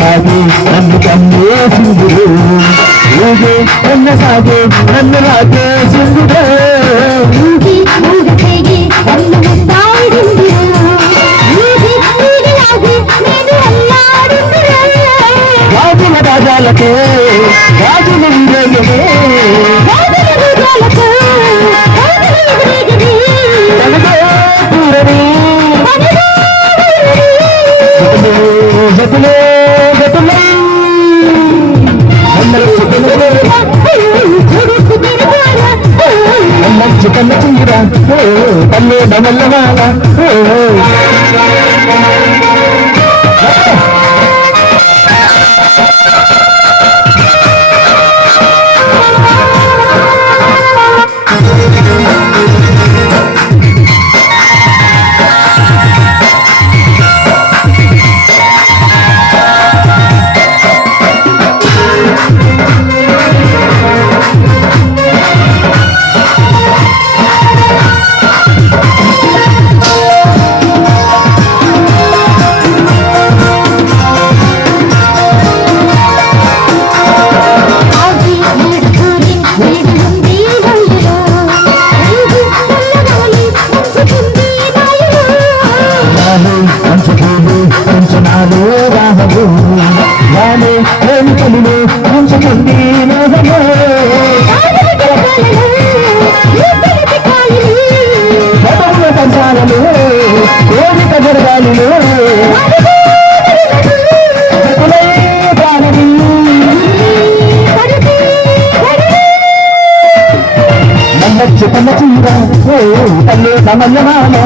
ಹಾಗೆ ನನ್ನ ಕಣ್ಣೇ ಸಿಂಗುರು ಹೀಗೆ ನನ್ನ ಸಾಗೆ ನನ್ನ ಹಾಗೆ ಸಿಂಗುರು ಗಾಜಿನ ರಾಜಾಲಕ್ಕೆ ಗಾಜಿನ ವಿವೇಗವೇ గతులే గతులే మంచి కన్న చీర పల్లె డమల్లవాల పంచనాలు రాహము నానే ఏమిటలు పంచుకుంది నాదము సంచారము కోరిక జరగాలు నన్నచ్చు కన్న చీర తల్లి తమల్లమాల